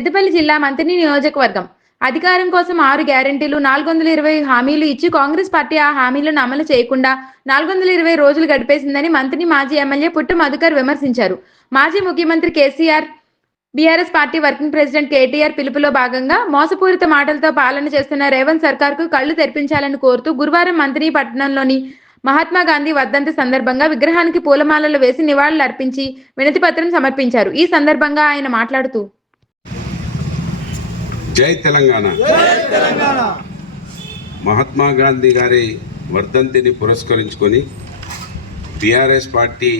పెద్దపల్లి జిల్లా మంత్రి నియోజకవర్గం అధికారం కోసం 6 గ్యారెంటీలు 420 హామీలు ఇచ్చి కాంగ్రెస్ పార్టీ ఆ హామీలను అమలు చేయకుండా 420 రోజులు గడిపేసిందని మంత్రి మాజీ ఎమ్మెల్యే పుట్ట మధుకర్ విమర్శించారు. మాజీ ముఖ్యమంత్రి KCR, BRS party working president KTR పిలుపులో భాగంగా మోసపూరిత మాటలతో పాలన చేస్తున్న రేవంత్ సర్కార్కు కళ్లు తెరిపించాలని కోరుతూ గురువారం మంత్రి పట్టణంలోని మహాత్మా గాంధీ వర్ధంతి సందర్భంగా విగ్రహానికి పూలమాలలు వేసి నివాళులు అర్పించి వినతి పత్రం సమర్పించారు. ఈ సందర్భంగా ఆయన మాట్లాడుతూ జై తెలంగాణ. మహాత్మా గాంధీ గారి వర్ధంతిని పురస్కరించుకొని బీఆర్ఎస్ పార్టీ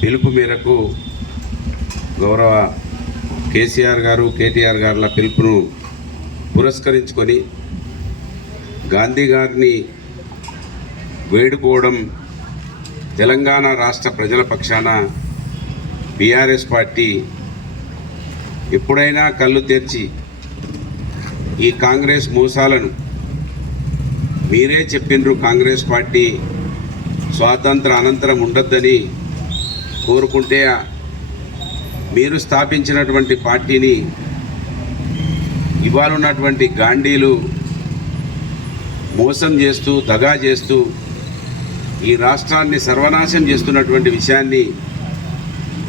పిలుపు మేరకు గౌరవ కేసీఆర్ గారు, కేటీఆర్ గారుల పిలుపును పురస్కరించుకొని గాంధీ గారిని వేడుకోవడం తెలంగాణ రాష్ట్ర ప్రజల పక్షాన బీఆర్ఎస్ పార్టీ ఎప్పుడైనా కళ్ళు తెరిచి ఈ కాంగ్రెస్ మోసాలను మీరే చెప్పిండ్రు, కాంగ్రెస్ పార్టీ స్వాతంత్ర అనంతరం ఉండొద్దని కోరుకుంటే మీరు స్థాపించినటువంటి పార్టీని ఇవాళ ఉన్నటువంటి గాంధీలు మోసం చేస్తూ, దగా చేస్తూ ఈ రాష్ట్రాన్ని సర్వనాశం చేస్తున్నటువంటి విషయాన్ని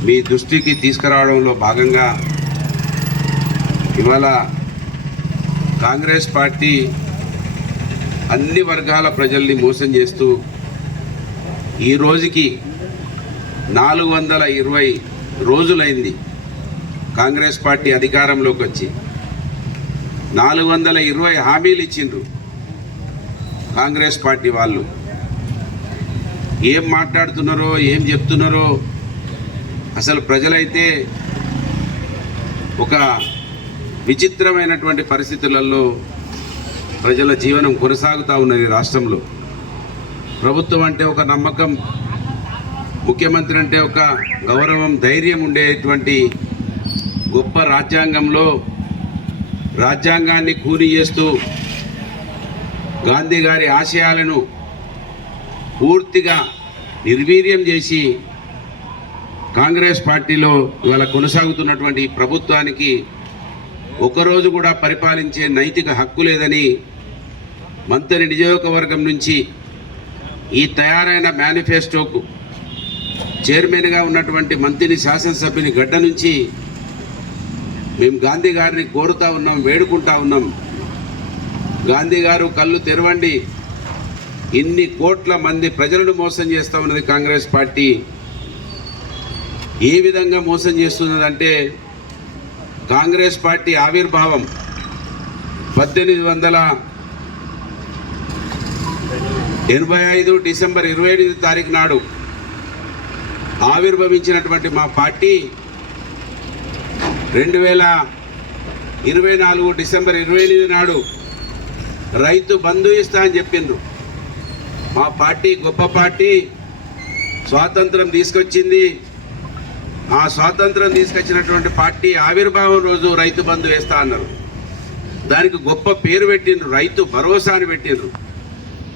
మీ దృష్టికి తీసుకురావడంలో భాగంగా ఇవాళ కాంగ్రెస్ పార్టీ అన్ని వర్గాల ప్రజల్ని మోసం చేస్తూ ఈ రోజుకి 420 రోజులైంది కాంగ్రెస్ పార్టీ అధికారంలోకి వచ్చి. 420 హామీలు ఇచ్చిండ్రు కాంగ్రెస్ పార్టీ వాళ్ళు. ఏం మాట్లాడుతున్నారో, ఏం చెప్తున్నారో అసలు ప్రజలైతే ఒక విచిత్రమైనటువంటి పరిస్థితులలో ప్రజల జీవనం కొనసాగుతూ ఉన్నది. రాష్ట్రంలో ప్రభుత్వం అంటే ఒక నమ్మకం, ముఖ్యమంత్రి అంటే ఒక గౌరవం, ధైర్యం ఉండేటువంటి గొప్ప రాజ్యాంగంలో రాజ్యాంగాన్ని కూని చేస్తూ గాంధీ గారి ఆశయాలను పూర్తిగా నిర్వీర్యం చేసి కాంగ్రెస్ పార్టీలో ఇవాళ కొనసాగుతున్నటువంటి ప్రభుత్వానికి ఒకరోజు కూడా పరిపాలించే నైతిక హక్కు లేదని మంత్రి నియోజకవర్గం నుంచి ఈ తయారైన మేనిఫెస్టోకు చైర్మన్గా ఉన్నటువంటి మంత్రిని, శాసనసభ్యుని గడ్డ నుంచి మేము గాంధీ గారిని కోరుతా ఉన్నాం, వేడుకుంటా ఉన్నాం. గాంధీ గారు కళ్ళు తెరవండి. ఇన్ని కోట్ల మంది ప్రజలను మోసం చేస్తూ ఉన్నది కాంగ్రెస్ పార్టీ. ఏ విధంగా మోసం చేస్తున్నదంటే కాంగ్రెస్ పార్టీ ఆవిర్భావం 1885 డిసెంబర్ 28 తారీఖు నాడు ఆవిర్భవించినటువంటి మా పార్టీ 2024 డిసెంబర్ 28 నాడు రైతు బంధు ఇస్తా అని చెప్పిండ్రు. మా పార్టీ గొప్ప పార్టీ, స్వాతంత్రం తీసుకొచ్చింది. ఆ స్వాతంత్రం తీసుకొచ్చినటువంటి పార్టీ ఆవిర్భావం రోజు రైతు బంధు వేస్తా అన్నారు. దానికి గొప్ప పేరు పెట్టిండ్రు, రైతు భరోసా అని పెట్టిండ్రు.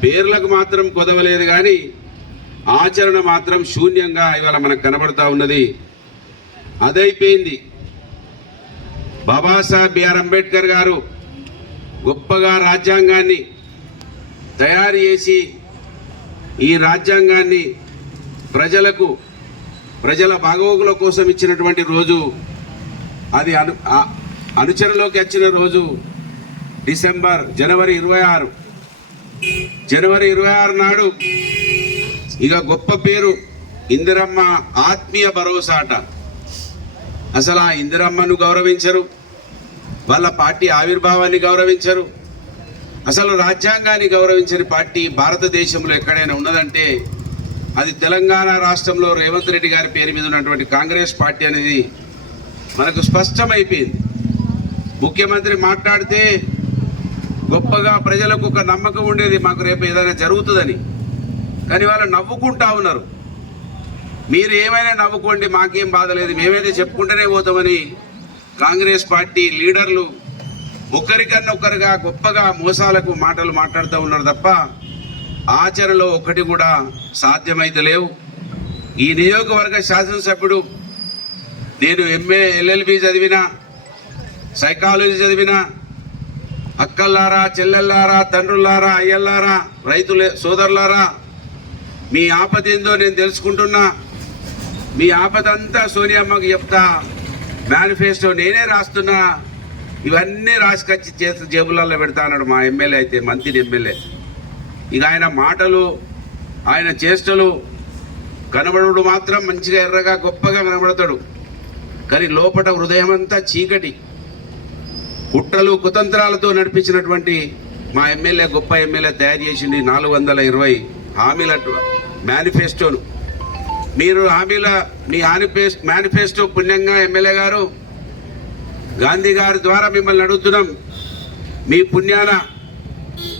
పేర్లకు మాత్రం కుదవలేదు కానీ ఆచరణ మాత్రం శూన్యంగా ఇవాళ మనకు కనబడతా ఉన్నది. అదైపోయింది. బాబాసాహెబ్ బిఆర్ అంబేద్కర్ గారు గొప్పగా రాజ్యాంగాన్ని తయారు చేసి ఈ రాజ్యాంగాన్ని ప్రజల బాగోగుల కోసం ఇచ్చినటువంటి రోజు, అది అనుచరులోకి వచ్చిన రోజు జనవరి 26 నాడు ఇక గొప్ప పేరు ఇందిరమ్మ ఆత్మీయ భరోసా అట. అసలు ఆ ఇందిరమ్మను గౌరవించరు, వాళ్ళ పార్టీ ఆవిర్భావాన్ని గౌరవించరు, అసలు రాజ్యాంగాన్ని గౌరవించని పార్టీ భారతదేశంలో ఎక్కడైనా ఉన్నదంటే అది తెలంగాణ రాష్ట్రంలో రేవంత్ రెడ్డి గారి పేరు మీద ఉన్నటువంటి కాంగ్రెస్ పార్టీ అనేది మనకు స్పష్టమైపోయింది. ముఖ్యమంత్రి మాట్లాడితే గొప్పగా ప్రజలకు ఒక నమ్మకం ఉండేది, మాకు రేపు ఏదైనా జరుగుతుందని. కానీ వాళ్ళు నవ్వుకుంటా ఉన్నారు. మీరు ఏమైనా నవ్వుకోండి, మాకేం బాధ లేదు, మేమైతే చెప్పుకుంటూనే పోతామని కాంగ్రెస్ పార్టీ లీడర్లు ఒకరికన్నా ఒకరుగా గొప్పగా మోసాలకు మాటలు మాట్లాడుతూ ఉన్నారు తప్ప ఆచరణలో ఒకటి కూడా సాధ్యమైతే లేవు. ఈ నియోజకవర్గ శాసనసభ్యుడు, నేను MA LLB చదివిన సైకాలజీ చదివిన అక్కల్లారా, చెల్లెల్లారా, తండ్రులారా, అయ్యల్లారా, రైతుల సోదరులారా, మీ ఆపద ఏందో నేను తెలుసుకుంటున్నా. మీ ఆపదంతా సోనియమ్మకి చెప్తా. మేనిఫెస్టో నేనే రాస్తున్నా. ఇవన్నీ రాసుకొచ్చి చేతి జేబులలో పెడతా అన్నాడు మా ఎమ్మెల్యే, అయితే మంత్రి ఎమ్మెల్యే. ఇక ఆయన మాటలు, ఆయన చేష్టలు, కనబడు మాత్రం మంచిగా ఎర్రగా గొప్పగా కనబడతాడు. కానీ లోపల హృదయం అంతా చీకటి, కుట్రలు కుతంత్రాలతో నడిపించినటువంటి మా ఎమ్మెల్యే, గొప్ప ఎమ్మెల్యే తయారు చేసింది 420 హామీల మేనిఫెస్టోను. మీరు మీ మేనిఫెస్టో పుణ్యంగా ఎమ్మెల్యే గారు, గాంధీ గారి ద్వారా మిమ్మల్ని అడుగుతున్నాం. మీ పుణ్యాన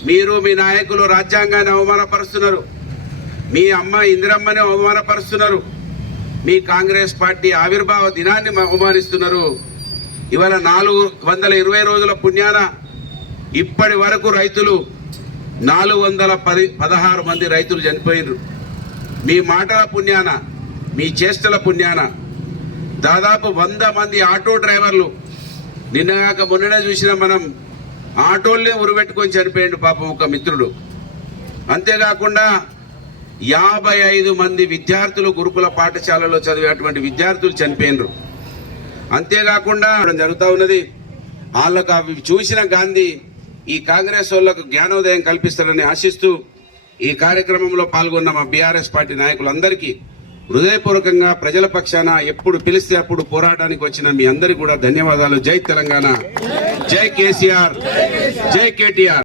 మీరు, మీ నాయకులు రాజ్యాంగాన్ని అవమానపరుస్తున్నారు. మీ అమ్మ ఇందిరమ్మని అవమానపరుస్తున్నారు. మీ కాంగ్రెస్ పార్టీ ఆవిర్భావ దినాన్ని అవమానిస్తున్నారు. ఇవాళ 420 రోజుల పుణ్యాన ఇప్పటి వరకు రైతులు 416 మంది రైతులు చనిపోయినారు. మీ మాటల పుణ్యాన, మీ చేష్టల పుణ్యాన దాదాపు 100 మంది ఆటో డ్రైవర్లు, నిన్నగాక మొన్ననే చూసిన మనం, ఆటోల్నే ఉరిపెట్టుకొని చనిపోయిండు పాపం ఒక మిత్రుడు. అంతేకాకుండా 55 మంది విద్యార్థులు, గురుకుల పాఠశాలలో చదివేటువంటి విద్యార్థులు చనిపోయినరు. అంతేకాకుండా జరుగుతూ ఉన్నది. వాళ్ళకు అవి చూసిన గాంధీ ఈ కాంగ్రెస్ వాళ్ళకు జ్ఞానోదయం కల్పిస్తారని ఆశిస్తూ ఈ కార్యక్రమంలో పాల్గొన్న మా బీఆర్ఎస్ పార్టీ నాయకులందరికీ హృదయపూర్వకంగా ప్రజల పక్షాన ఎప్పుడు పిలిస్తే అప్పుడు పోరాటానికి వచ్చిన మీ అందరికీ కూడా ధన్యవాదాలు. జై తెలంగాణ, జై కేసీఆర్, జై కేటీఆర్.